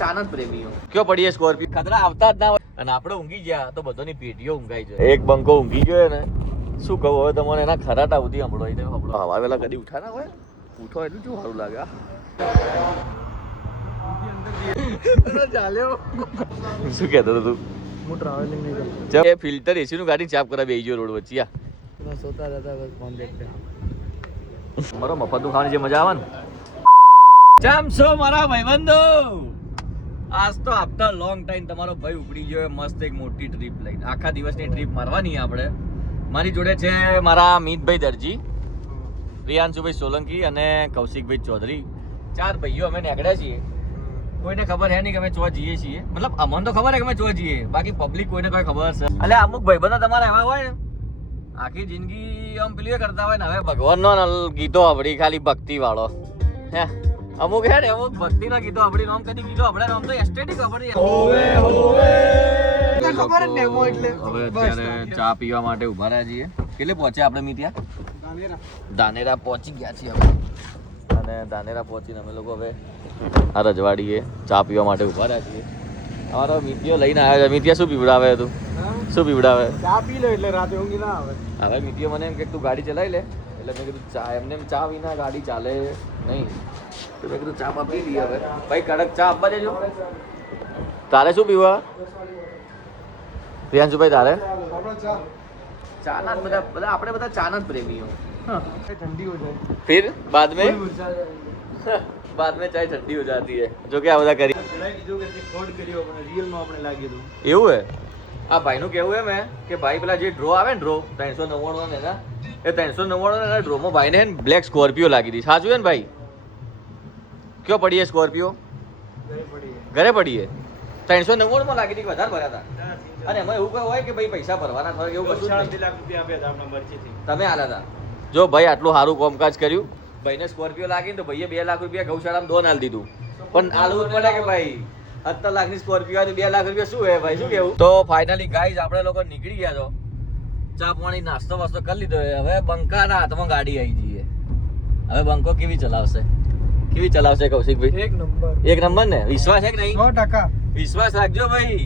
ચાનક પ્રેમીઓ કયો પડીએ સ્કોર્પિયો ખતરા આવતા જ ના હોય અને આપણે ઊંઘી ગયા તો બધાની પેટીઓ ઊંઘાઈ જાય. એક બંકો ઊંઘી ગયો ને શું કહું હવે તમને એના ખરાટા સુધી હમણાં હવા વેલા કદી ઉઠા ના હોય ઉઠો એટલું શું સારું લાગે. શું કહેતો હતો તું? હું ટ્રાવેલિંગ નહીં કરતો. એ ફિલ્ટર એસી નું ગાડી ચાપ કરાવી બેસી ગયો રોડ વચ્ચે. બસ હોતા રહેતા બસ ફોન દેખતે. મારો મફતનું ખાવાની જે મજા આવે ને. કેમ છો મારા ભાઈબંધો? આજ તો આફ્ટર લોંગ ટાઈમ તમારો ભાઈ ઉપડી ગયો મસ્ત એક મોટી ટ્રીપ લઈને. આખા દિવસની ટ્રીપ મારવાની આપણે. મારી જોડે છે મારા મિતભાઈ દરજી, રિયાંશુભાઈ સોલંકી અને કૌશિકભાઈ ચૌધરી. 4 ભાઈઓ અમે નીકળ્યા છીએ. કોઈને ખબર હે નહીં કે અમે ચોવા જઈએ છીએ. મતલબ અમને તો ખબર હે કે અમે ચોવા જઈએ, બાકી પબ્લિક કોઈને કોઈ ખબર છે. એટલે અમુક ભાઈબંધો તમારા એવા હોય ને આખી જિંદગી આમ પેલું કરતા હોય ને હવે ભગવાનનો ગીતો આપડી ખાલી ભક્તિ વાળો હે અમુક હે ને અમુક ભક્તિના ગીતો આપડી નામ કદી ગીતો આપણે નામ તો એસ્ટેટિક આપડી હોવે હોવે ખબર જ ને મો એટલે. હવે અત્યારે ચા પીવા માટે ઊભા રહ્યા છીએ. કેટલે પહોંચ્યા આપણે મિત્યા? દાનેરા પહોંચી ગયા છીએ અમે. અને દાનેરા પહોંચીને અમે લોકો હવે આ રજવાડીએ ચા પીવા માટે ઊભા રહ્યા છીએ. અમારો મિત્યો લઈને આવ્યા છે. મિત્યા શું પીવડાવે તું? શું પીવડાવે? ચા પી લે એટલે રાતે ઊંઘી ના આવે. હવે મિત્યો મને એમ કે તું ગાડી ચલાવી લે એટલે મેં કીધું ચા એમને એમ ચા વિના ગાડી ચાલે નહીં તો મેં કીધું ચા પી લઈએ. હવે ભાઈ કડક ચા આપવા દેજો. તારે શું પીવા પ્રિયાંશુભાઈ? તારે ચા ના બધા આપણે બધા ચા ના જ પ્રેમીઓ. ठंडी हो जाए फिर बाद में चाय ठंडी हो जाती है जो कि આ બધા કરી એવું હે. આ ભાઈનું કેવું એમ હે કે ભાઈ પેલા જે ડ્રો આવે ને ડ્રો 399 ને એના એ 399 ના ડ્રોમાં ભાઈને હે બ્લેક સ્કોર્પિયો લાગી હતી. સાચું છે ને ભાઈ? કયો પડી એ સ્કોર્પિયો? ઘરે પડી એ 399 માં લાગી હતી. વધારે ભર્યા હતા અને એમાં એવું કઈ હોય કે ભાઈ પૈસા ભરવાના થાય એવું કશું જ નહીં. તમે આલ્યા હતા. જો ભાઈ આટલું સારું કામકાજ કર્યું. ભાઈને સ્કોર્પિયો લાગી ને તો ભાઈએ 2 લાખ રૂપિયા ગૌશાળામાં દોન આલી દીધું. પણ આલવું પડે કે ભાઈ 70 લાખની સ્કોર્પિયો આવી 2 લાખ રૂપિયા શું હે ભાઈ? શું કેવું? તો ફાઇનલી ગાઈઝ આપણે લોકો નીકળી ગયા છો. ચા પાણી નાસ્તો વાસ્તો કરી લીધો. હવે બંકાના હાથમાં ગાડી આવી જઈએ. હવે બંકો કેવી ચલાવશે? કેવી ચલાવશે કૌશિકભાઈ? એક નંબર ને. વિશ્વાસ છે કે નહીં? 100%. વિશ્વાસ રાખજો ભાઈ.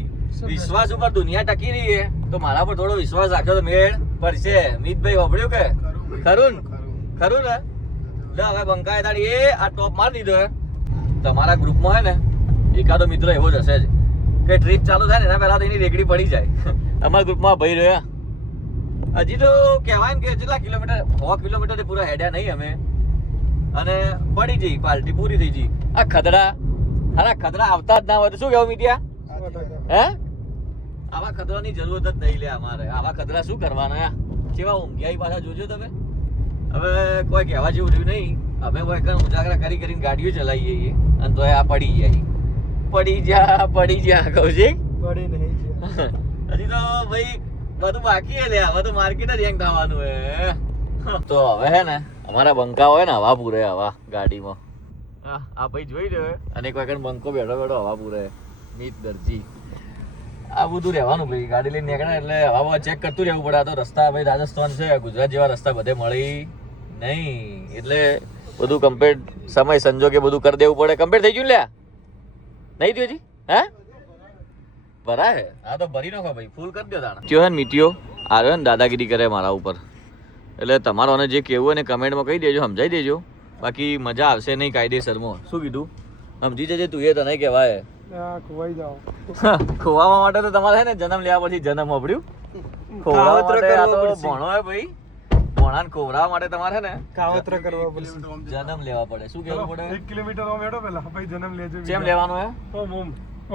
વિશ્વાસ ઉપર દુનિયા ટકી રહી છે તો મારા પર થોડો વિશ્વાસ રાખજો તો મેળ પડશે. મિતભાઈ વાપર્યું કે ખરું ખરું ને? હવે બંકાએ તારી એ આ ટોપ મારી દીધો હે. તમારા ગ્રુપમાં હે ને એકાદો મિત્ર એવો જ હશે જ કે ટ્રીપ ચાલુ થાય ને એના પહેલા તો એની રેકડી પડી જાય. અમારા ગ્રુપમાં ભાઈ રહ્યા હજી તો કહેવાય ને કે કેટલા કિલોમીટર 100 કિલોમીટર પૂરા હેડ્યા નહીં અમે અને પડી જઈ પાર્ટી પૂરી થઈ ગઈ. આ ખદડા ખદડા આવતા જ ના હોય તો શું કેવું મીડિયા? હે આવા ખદડાની જરૂરત જ નહીં લે અમારે. આવા ખદડા શું કરવાના? કેવા ઊંઘ્યા પાછા જોજો તમે. હવે કોઈ કહેવા જેવું રહ્યું નહીં. અમે કોઈ ઉજાગરા કરીને ગાડીઓ ચલાવીએ છીએ અને તો આ પડી જા કૌશિક પડી નહીં હજી તો ભાઈ બધું બાકી હે લે. હવે તો માર્કેટ જ હેંગ થવાનું હે. તો હવે હે ને અમારા બંકા હોય ને હવા પૂરે હવા ગાડીમાં. આ ભાઈ જોઈ રહ્યો અને એક વખત બંકો બેઠો હવા પૂરે. મિત દરજી આ બધું રહેવાનું ભાઈ. ગાડી લઈને નીકળે એટલે હવા ચેક કરતું રહેવું પડે. આ તો રસ્તા ભાઈ રાજસ્થાન છે, ગુજરાત જેવા રસ્તા બધે મળી નહીં એટલે બધું કમ્પ્લીટ સમય સંજોગે બધું કરી દેવું પડે. કમ્પ્લીટ થઈ ગયું લ્યા? નહીં થયું હજી? હે ભરાય? હા તો ભરી નાખો ભાઈ, ફૂલ કરી દો તાણા. કયો હે ને મીટીઓ આવ્યો ને દાદાગીરી કરે મારા ઉપર. એટલે તમારોને જે કહેવું એને કમેન્ટમાં કહી દેજો, સમજાઈ દેજો. બાકી મજા આવશે નહીં કાયદેસરમાં. શું કીધું? સમજી જજે તું. એ તને કહેવાય ખોવાઈ જાઓ. ખોવાવા માટે તો તમારે છે ને જન્મ લેવા પછી જન્મ આપડ્યું. ખોવાવા માટે આ તો ભણો હે ભાઈ. ભણાને ખોવડાવવા માટે તમારે છે ને કાવતરા કરવા પડશે. જન્મ લેવા પડે. શું કેવું પડે? 1 કિલોમીટર ઓમ હેડો પેલા ભાઈ જન્મ લેજો. કેમ લેવાનું હે?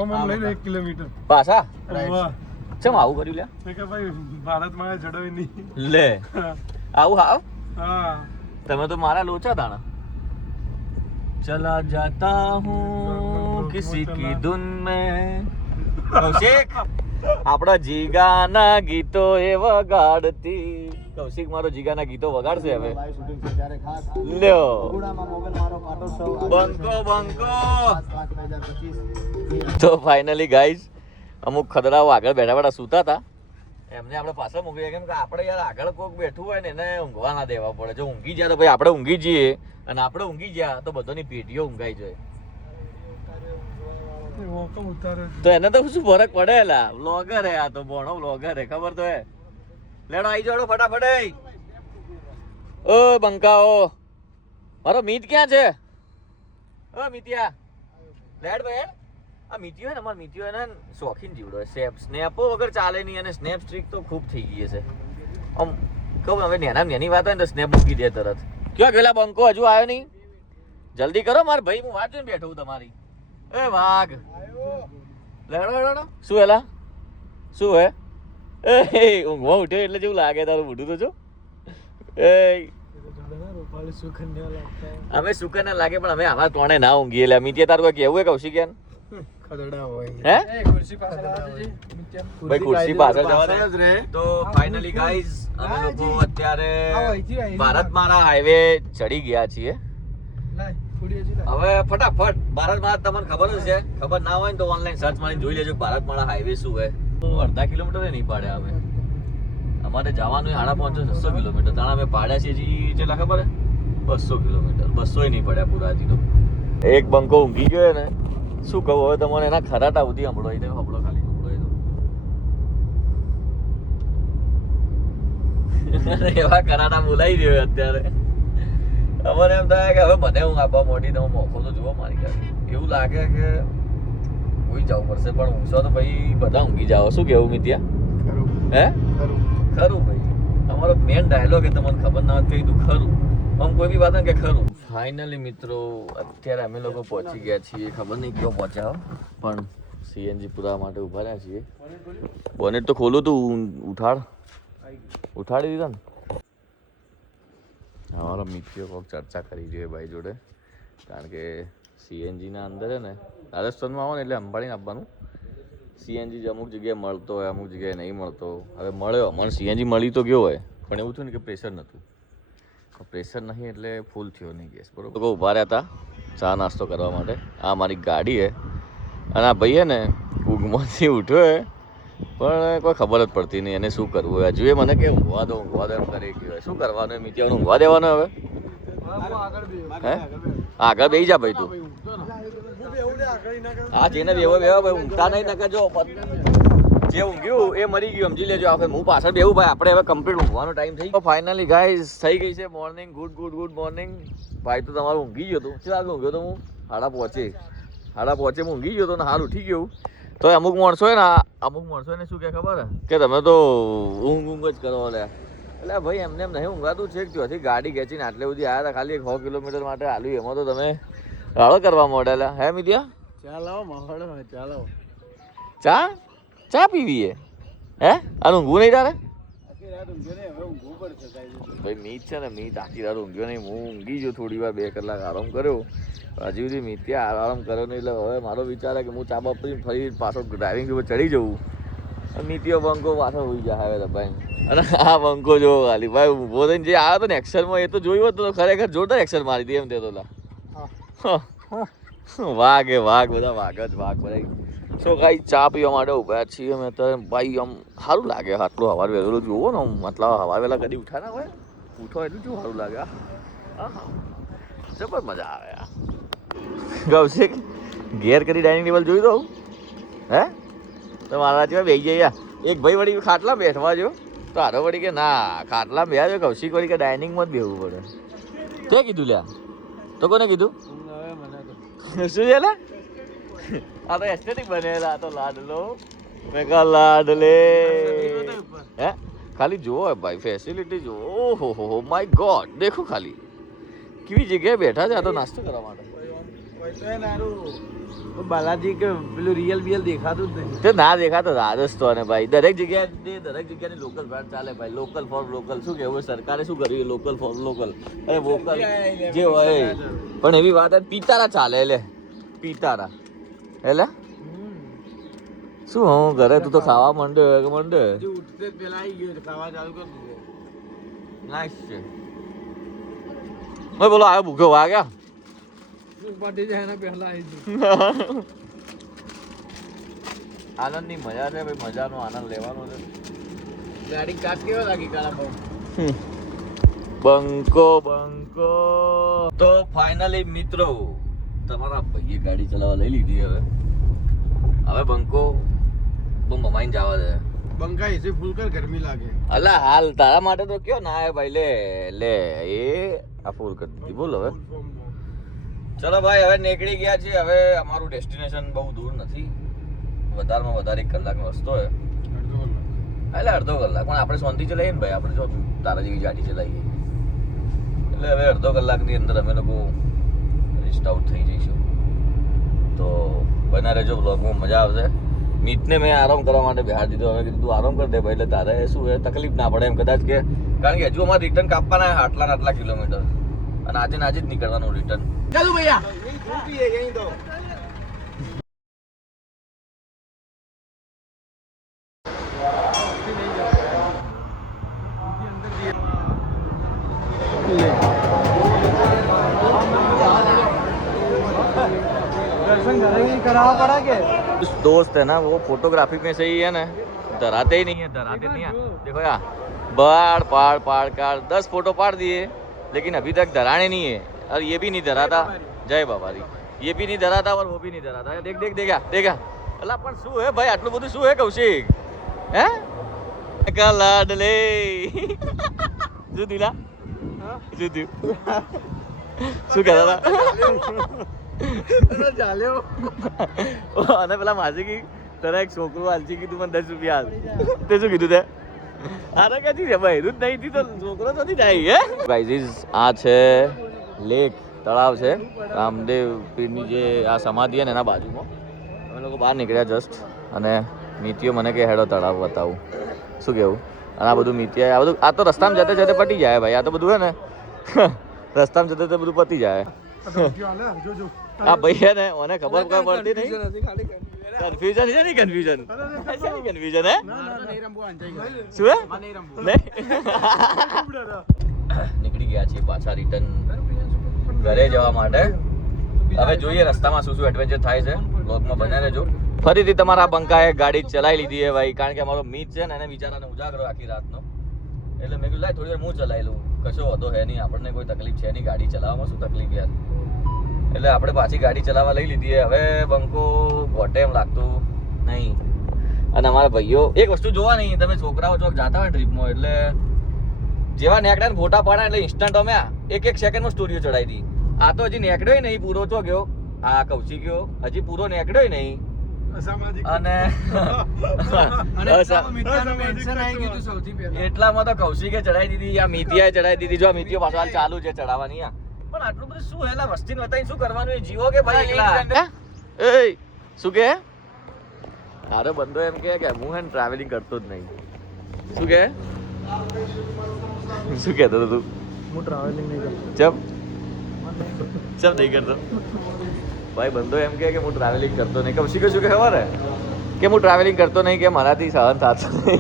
ઓમ લઈને 1 કિલોમીટર પાછા ચમ આવું કર્યું લ્યા? કે ભાઈ ભારતમાં જડોય નહીં લે આવું હાવ. હા તમે તો મારા લોચા તાણા. ચલા જાતા હું કિસી કી ધૂન મેં. કૌશિક આપણા જીગાના ગીતો એ વગાડતી. કૌશિક મારો જીગાના ગીતો વગાડશે હવે. લ્યો બંકો. તો ફાઇનલી ગાઈઝ અમુક ખદડાઓ આગળ બેઠા સૂતા હતા એમને આપણે પાછળ મૂકીએ. કેમ કે આપણે યાર આગળ કોઈક બેઠું હોય ને એને ઊંઘવા ના દેવા પડે. જો ઊંઘી જાય તો ભાઈ આપણે ઊંઘી જઈએ અને આપણે ઊંઘી ગયા તો બધાની પેટીઓ ઊંઘાઈ જાય. મોકો ઉતાર્યો છે. તો એને તો શું ફરક પડે લા, વ્લોગર હે આ તો, ભણો વ્લોગર હે, ખબર તો હે. લેડો આવી જાડો ફટાફટ. ઓ બંકાઓ, મારો મીત ક્યાં છે? ઓ મિતિયા, લેડ ભાઈ. આ મિતિયો હે ને, અમાર મિતિયો હે ને શોખીન જીવડો હે. સ્નેપો વગર ચાલે નહીં, અને સ્નેપ સ્ટ્રીક તો ખૂબ થઈ ગઈ છે. આમ કહું હવે નેની વાત હોય ને તો સ્નેપ મૂકી દે તરત. ક્યાં ગયેલા બંકો, હજુ આવ્યો નહીં? જલ્દી કરો માર ભાઈ, હું વાત જોઈને બેઠો હું તમારી. એ વાઘ, લેડો લેડો. શું હેલા, શું હે? એ ઊંઘમાં ઉઠ્યો એટલે જેવું લાગે તારું મોઢું તો જો. એ અમે સુકન લાગે, પણ અમે આવા તોણે ના ઊંઘીએ. એટલે મીતિયા તારું કોઈ કેવું હે કૌશિક? ખદડા હોય. હે ખુરશી પાછળ આવજે. ભાઈ ખુરશી પાછળ જવા દે. તો ફાઇનલી ગાઈઝ અમે લોકો અત્યારે ભારત મારા હાઈવે ચડી ગયા છીએ. હવે ફટાફટ ભારત મારા, તમને ખબર જ છે, ખબર ના હોય ને તો ઓનલાઈન સર્ચ મારીને જોઈ લેજો ભારત મારા હાઈવે શું હોય. તો અડધા કિલોમીટર નહીં પાડ્યા અમે. અમારે જવાનું 550-600 કિલોમીટર. તાણા અમે પાડ્યા છીએ જી કેટલા ખબર હે? 200 કિલોમીટર. 200 નહીં પડ્યા પૂરા હજી તો. એક બંકો ઊંઘી ગયો ને, શું કહું હવે તમને, એના ખરાટા સુધી હંભળો. એ હંભળો ખાલી હંભળો. એવા કરાટા બોલાઈ રહ્યો અત્યારે. અમને એમ થાય કે હવે મને હું આપવા મોટી તો મોકો તો જુઓ મારી ઘરે. એવું લાગે કે ઊંઘી જવું પડશે, પણ ઊંઘશો તો ભાઈ બધા ઊંઘી જાઓ. શું કેવું મિત્યા? હે ખરું ભાઈ, અમારો મેન ડાયલોગ એ તમને ખબર ના હોય કહી દઉં ખરું. આમ કોઈ બી વાત કે ખરું. ફાઇનલી મિત્રો અત્યારે અમે લોકો પહોંચી ગયા છીએ. ખબર નહીં ક્યાં પહોંચ્યા પણ સીએનજી પૂરા માટે ઊભા રહ્યા છીએ. બોનેટ તો ખોલું તું, ઉઠાડી દીધા ને. અમારો મિત્યો કોઈક ચર્ચા કરી જોઈએ ભાઈ જોડે, કારણ કે સીએનજીના અંદર છે ને, રાજસ્થાનમાં આવો ને એટલે સંભાળીને આપવાનું. સીએનજી અમુક જગ્યાએ મળતો હોય, અમુક જગ્યાએ નહીં મળતો. હવે મળ્યો, મને સીએનજી મળી તો ગયો હોય, પણ એવું થયું ને કે પ્રેશર નહોતું. પ્રેશર નહીં એટલે ફૂલ થયો નહીં ગેસ, બરોબર. લોકો ઊભા રહ્યા હતા ચા નાસ્તો કરવા માટે. આ મારી ગાડી છે, અને આ ભાઈ ને ઊંઘમાંથી ઉઠ્યો હે, પણ કોઈ ખબર જ પડતી નહીં એને શું કરવું. હજુ એ મને કે ઊંઘવા દો એમ કરી ગયો. શું કરવાનું? મિત્યાને ઊંઘવા દેવાનો હવે? હે આગળ બેસી જા ભાઈ તું. હા જેને બેવો ભાઈ, ઊંઘતા નહીં નકર જો જે ઊંઘ્યું એ મરી ગયું સમજી લેજો. આપણે હું પાછળ બેવું ભાઈ, આપણે હવે કમ્પ્લીટ ઊંઘવાનો ટાઈમ થઈ ગયો. ફાઇનલી ગાઈઝ થઈ ગઈ છે મોર્નિંગ. Good morning. ભાઈ તો તમારું ઊંઘી ગયો હતું. કેટલા વાગે ઊંઘ્યો તો હું? 5:30 હું ઊંઘી ગયો હતો ને હાલ ઉઠી ગયો. તો અમુક માણસો હોય ને, શું કે ખબર કે તમે તો ઊંઘ જ કરો લે. એટલે ભાઈ એમને એમ નહીં ઊંઘાતું છે. ત્યાંથી ગાડી ખેંચીને આટલે સુધી આવ્યા હતા, ખાલી 100 કિલોમીટર માટે હાલ્યું. એમાં તો તમે રાળો કરવા માંડેલા. હે મિત્યા? ચા પીવી હે? આ ઊંઘવું નહીં તારે? ભાઈ મીત છે ને, મીત આખી રાત ઊંઘ્યો નહીં. હું ઊંઘી ગયો થોડી વાર, 2 કલાક આરામ કર્યો. હજી સુધી મિત્યા આરામ કર્યો નહીં. એટલે હવે મારો વિચાર કે હું ચા બાપરી ફરી પાછો ડ્રાઇવિંગ ઉપર ચડી જવું. મિત્યો બંકો પાછો હોઈ જાય હવે ભાઈ. અને આ બંકો જો ખાલી ભાઈ ઊભો થઈને જે આવ્યો હતો ને એક્શનમાં, એ તો જોયું હતું તો ખરેખર જોરદાર એક્શન મારી હતી એમ તે તો. વાઘ બધા વાઘ બધા. સો કાંઈ ચા પીવા માટે ઉભા છીએ અમે અત્યારે. ભાઈ આમ સારું લાગે આટલું હવાર વહેલું જોવો ને. મતલબ હવાર વહેલા કદી ઉઠા ના હોય, ઉઠો એટલું કેવું સારું લાગે. જબર મજા આવે. કૌશિક ઘેર કરી ડાઇનિંગ ટેબલ જોઈ દઉં હે તો મારા જેવા બેસી જાય. એક ભાઈ વળી ખાટલા બેઠવા જો તો હારો વળી કે ના ખાટલા બેસા. કૌશિક વળી કે ડાઇનિંગમાં જ બેસવું પડે. તે કીધું લ્યા? તો કોને કીધું? શું છે લે? આ તો એસ્થેટિક બનેલા. આ તો લાડલો મેં કહા લાડલે. હે ખાલી જોવો ભાઈ, ફેસિલિટી જો. ઓહો હો માય ગોડ, દેખો ખાલી કેવી જગ્યાએ બેઠા છે. આ તો નાસ્તો કરવા માટે. બાલાજી કે પેલું રિયલ દેખાતું જ નહીં. તે ના દેખાતો રાજસ્થાન ભાઈ. દરેક જગ્યાની લોકલ બ્રાન્ડ ચાલે ભાઈ. Local for local. શું કેવું સરકારે શું કર્યું? Local for local. અરે વોકલ જે હોય, પણ એવી વાત પિતારા ચાલે. એટલે પિતારા એટલે શું હું ઘરે તું તો ખાવા માંડે ઉઠતે પેલા આવી ગયો ખાવા ચાલુ કરી દીધું. નાઈસ છે. મેં બોલો આવ્યો ભૂખ્યો વાગ્યા. આનંદની મજા છે ભાઈ. મજાનો આનંદ લેવાનો છે. ગાડી કાચ કેવા લાગી કાળા બંકો. તો ફાઇનલી મિત્રો તમારા ભાઈએ ગાડી ચલાવવા લઈ લીધી. હવે હવે બંકો બહુ મમાઈને જવા દે. બંકા એસી ફૂલ કર, ગરમી લાગે. અલા હાલ તારા માટે તો કયો ના હે ભાઈ, લે લે એ આ ફૂલ કરી દીધી. બોલ હવે. ચલો ભાઈ હવે નીકળી ગયા છીએ. હવે અમારું ડેસ્ટિનેશન બહુ દૂર નથી, વધારેમાં વધારે 1 કલાકનો રસ્તો છે. એટલે અડધો કલાક પણ આપણે શાંતિ ચલાવીએ ને ભાઈ, આપણે જો તારા જેવી ગાડી ચલાવીએ એટલે હવે અડધો કલાકની અંદર અમે લોકો રિસ્ટ આઉટ થઈ જઈશું. તો બના રહેજો, બ્લોગમાં મજા આવશે. મીતને મેં આરામ કરવા માટે બહાર દીધો. હવે કીધું તું આરામ કરી દે ભાઈ, એટલે તારે શું છે તકલીફ ના પડે એમ કદાચ કે, કારણ કે હજુ અમારે રિટર્ન કાપવાના આટલા ને આટલા કિલોમીટર, અને આજે ને આજે જ નીકળવાનું રિટર્ન. ચાલુ ભૈયા यहीं तो दर्शन करेंगे, करा पड़ा के कुछ दोस्त है ना वो फोटोग्राफी में सही है ना, डराते ही नहीं है, डराते नहीं है. देखो यार बाढ़ पाड़ पाड़ काड़ 10 फोटो पाड़ दिए, लेकिन अभी तक डराने नहीं है. और ये भी नहीं डरा था. जय बाबा दी. ये भी नहीं डरा था और वो भी नहीं डरा था. देख देख देखा देखा. અલા પણ શું હે ભાઈ, આટલું બધું શું હે કૌશિક? હે કલાડલે શું દીલા શું થયું? શું કહેતા હતા? ચાલ્યો. અને પેલા માસી કી તને એક છોકરું હાલચી કીધું મને 10 રૂપિયા હાલ. તે શું કીધું તે? અરે ક્યાંથી છે ભાઈ, દૂધ નહીં થી તો છોકરો નથી જાય. હે ગાઈઝ આ છે લેક, તળાવ છે રામદેવ પીરની જે આ સમાધિ છે ને એના બાજુમાં. અમે લોકો બહાર નીકળ્યા જસ્ટ, અને મીતીઓ મને કે હેડો તળાવ બતાવું. શું કેવું? અને આ બધું મીતી આ બધું આ તો રસ્તામાં જતે જતે પતી જાય ભાઈ. આ તો બધું હે ને રસ્તામાં જતે જતે બધું પતી જાય. આ ભાઈ છે ને મને ખબર પડતી નહીં. કન્ફ્યુઝન છે નહીં, કન્ફ્યુઝન કન્ફ્યુઝન હે શું હે નીકળી ગયા છીએ પાછા રિટર્ન ઘરે જવા માટે. હવે જોઈએ રસ્તામાં શું શું એડવેન્ચર થાય છે, બ્લોગમાં બને રહેજો. ફરીથી તમારા બંકાએ ગાડી ચલાવી લીધી છે ભાઈ, કારણ કે અમારો મીત છે ને એને બિચારાને ઉજાગરો આખી રાતનો, એટલે મેં કીધું લાય થોડી વાર હું ચલાવી લઉં, કશો વધો હે નહીં, આપણને કોઈ તકલીફ છે નહીં, ગાડી ચલાવવામાં શું તકલીફ યાર. એટલે આપણે પાછી ગાડી ચલાવવા લઈ લીધી. હવે બંકો ઘોટે એમ લાગતું નહીં. અને અમારા ભાઈઓ એક વસ્તુ જોવા નહીં, તમે છોકરાઓ ચોક જતા હોય ટ્રીપમાં એટલે જેવા નેકડા ને ફોટા પાડ્યા એટલે ઇન્સ્ટન્ટ અમે 1 સેકન્ડમાં સ્ટોરીઓ ચડાવી દી. આ તો હજી નેકડ્યો નહીં પૂરો ચો ગયો, આ કૌશિક ગયો હજી પૂરો નેકડ્યો નહીં. અને એટલામાં તો કૌશિકે ચડાવી દીધી, આ મીતિયાએ ચડાવી દીધી. જો આ મીતિયો પાછો હાલ ચાલુ છે ચડાવવાની. પણ આટલું બધું શું હેલા વસ્તી વતાઈ શું કરવાનું એ જીવો કે ભાઈ એકલા. એ શું કે તારો બંદો એમ કે હું હે ટ્રાવેલિંગ કરતો જ નહીં. શું કે શું કહેતો હતો તું? હું ટ્રાવેલિંગ નહીં કરતો. ચમ નહીં કરતો ભાઈ? બંદો એમ કે હું ટ્રાવેલિંગ કરતો નહીં. કૌશિક શું કે ખબર હે કે હું ટ્રાવેલિંગ કરતો નહીં, કે મારાથી સહન થતું નહીં.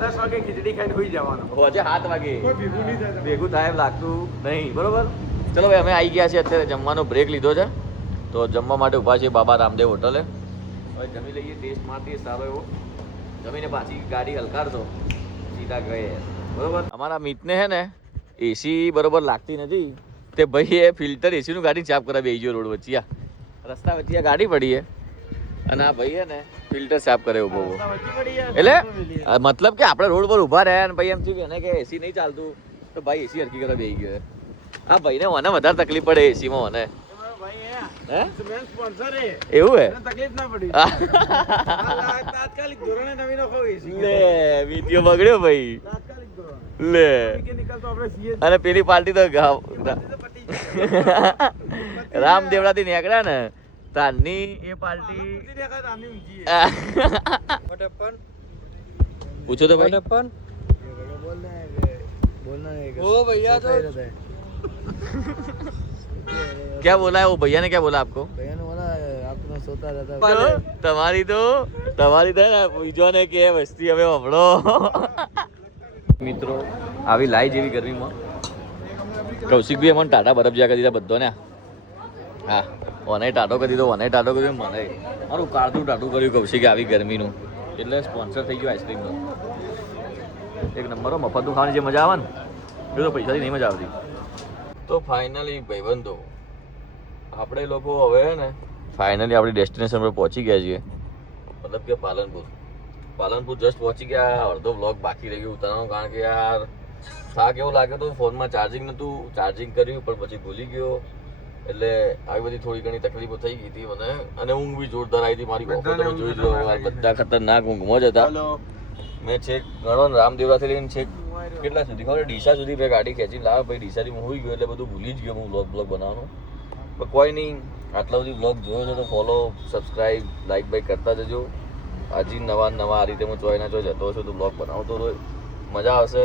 10 વાગે ખીચડી ખાઈને સુઈ જવાનું. હોજે 7 વાગે કોઈ ભેગું નહીં થાય. ભેગું થાય એમ લાગતું નહીં. બરોબર. ચલો ભાઈ અમે આવી ગયા છીએ, અત્યારે જમવાનો બ્રેક લીધો છે, તો જમવા માટે ઊભા છીએ બાબા રામદેવ હોટલે. હવે જમી લઈએ, ટેસ્ટ મારતીએ સારો એવો, જમીને પાછી ગાડી હલકારતો સીધા ગયે. બરોબર. અમારા મિતને હે ને એસી બરોબર લાગતી નથી, તે ભાઈ એ ફિલ્ટર એસીનું ગાડી ચાપ કરાવી આવી ગયો રોડ વચ્ચે. રસ્તા વચ્ચે ગાડી પડી છે અને આ ભાઈ હે ને ફિલ્ટર સાફ કરે ઉભો. એટલે મતલબ કે આપણે રોડ પર ઊભા રહ્યા ને ભાઈ એમ થયું કે એસી નહીં ચાલતું, તો ભાઈ એસી હરકી કરવા બેસી ગયો. આ ભાઈને મને વધારે તકલીફ પડે એસીમાં. મને એવું હે તકલીફ ના પડી. તાત્કાલિક ધોરણે નવી નખો એસી લે વિડિયો બગડ્યો ભાઈ તાત્કાલિક ધોરણ લે. નીકળતો આપણે સીએ અને પેલી પાર્ટી તો રામદેવડાથી નીકળ્યા ને તારની એ પાર્ટી પૂછો તો ભાઈ. ओ भैया तो क्या बोला है वो भैया ने? क्या बोला आपको? भैया ने बोला आपको सोता रहता તમારી તો બીજો ને કે વસ્તી હવે વફડો. મિત્રો આવી લાઈ જેવી ગરમીમાં કૌશિક ભાઈ મને ટાટા બરફ જ્યાં કરી દીધા બધો ને. હા ઓને ટાટો કરી દીધો, ઓને ટાટો કર્યો, મને મારું કાળતું ટાટું કર્યું કૌશિકે આવી ગરમીનું. એટલે સ્પોન્સર થઈ ગયો આઈસ્ક્રીમનો. એક નંબરો મફતનું ખાવાની જે મજા આવે ને એ તો પૈસાથી નહીં મજા આવતી. તો ફાઇનલી ભાઈબંધો આપણે લોકો હવે ને ફાઇનલી આપણી ડેસ્ટિનેશન પર પહોંચી ગયા છીએ, મતલબ કે પાલનપુર જસ્ટ પહોંચી ગયા. અડધો બ્લોગ બાકી રહી ગયો ઉતારવાનું, કારણ કે યાર થાક એવો લાગ્યો તો ફોનમાં ચાર્જિંગ નહોતું, ચાર્જિંગ કર્યું પણ પછી ભૂલી ગયો, એટલે આવી બધી થોડી ઘણી તકલીફો થઈ ગઈ હતી મને. અને ઊંઘ બી જોરદાર આવી હતી મારી. ઓફર તમે જોઈ લો, બધા ખતરનાક ઊંઘમાં જ હતા. મેં છેક ગણો રામદેવરાથી લઈને છેક કેટલા સુધી ખબર ડીસા સુધી મેં ગાડી ખેંચી લાવ ભાઈ. ડીસાથી હું હોઈ ગયો એટલે બધું ભૂલી જ ગયો હું બ્લોગ બનાવવાનું. પણ કોઈ નહીં, આટલા બધી બ્લોગ જોયો છે તો ફોલો, સબસ્ક્રાઈબ, લાઈક બાઈક કરતા જજો. હજી નવા આ રીતે હું ચોયના ચોય જતો હશું તો બ્લોગ બનાવતો રહો, મજા આવશે.